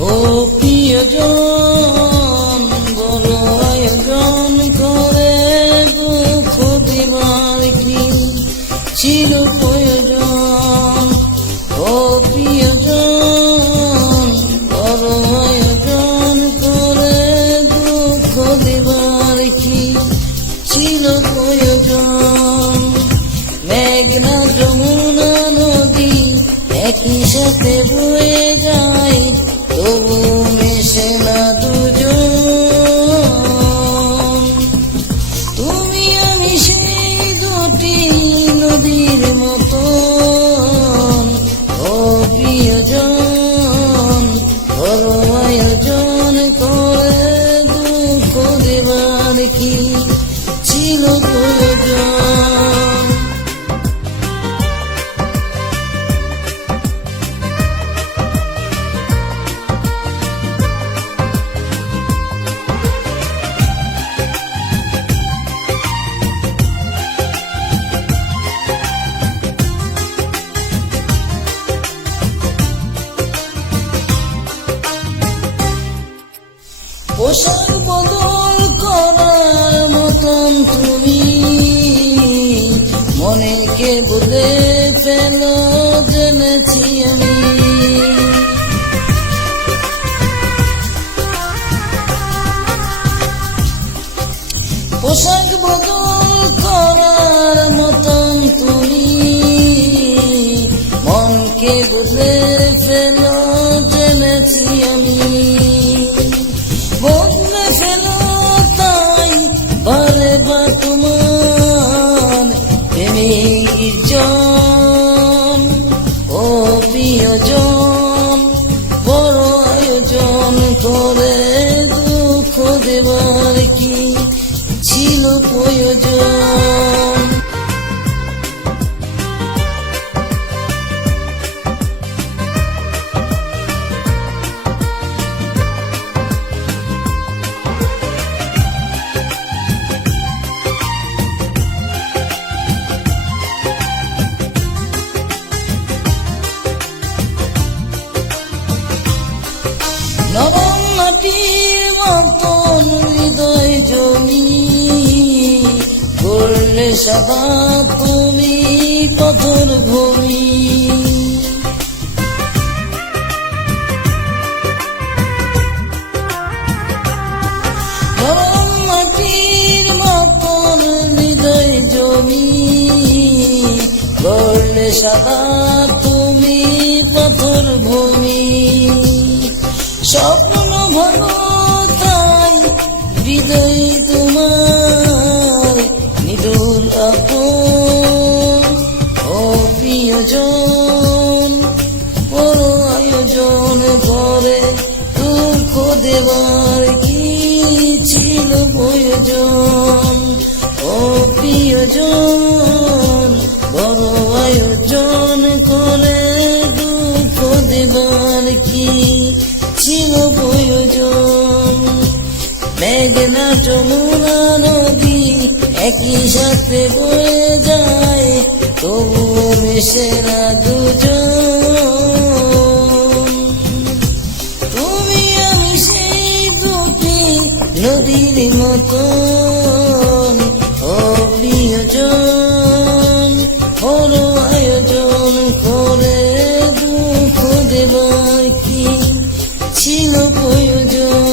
ও প্রিয়জন বড় আয়োজন করে দুঃখ দিবার কি ছিল প্রয়োজন। ও প্রিয়জন বড় আয়োজন করে দুঃখ দিবার কি ছিল প্রয়োজন। মেঘনা যমুনা নদী একই সাথে বয়ে যায়, তবু মেশে না দুজন। তুমি আমি সেই দুটি নদীর মতন। ও প্রিয়জন বড় আয়োজন করে দুঃখ দেবার কি ছিল প্রয়োজন। পোশাক বদল করার মতন তুমি মনেকে বলে ফেল জেনেছি আমি। পোশাক বদল করার মতন তুমি মনকে বলে ফেল জেনেছি আমি। বদলে ফেলো তাই বারে বা তোমার প্রেমিক জন। ও প্রিয়জন বড় আয়োজন করে দুঃখ দেবার কি ছিল প্রয়োজন। নরম মাটির মতন হৃদয় জমি করলে সাদা তুমি পথর ভূমি। নরম মাটির মতন হৃদয় জমি করলে সাদা তুমি পথর ভূমি। স্বপ্ন ভালো তাই হৃদয় তোমার নিদুর আপন। ও প্রিয়জন বড় আয়োজন করে দুঃখ দেবার কি ছিল প্রয়োজন। ও প্রিয়জন বড় আয়োজন করে দুঃখ দেবার কি ছিল প্রয়োজন। মেঘনা যমুনা নদী একই সাথে বয়ে যায়, তবু মেশে না দুজন। তুমি আমি সেই দুটি নদীর মতন। ও প্রিয়জন বড় আয়োজন করে দুঃখ দেবার কি ছিল প্রয়োজন।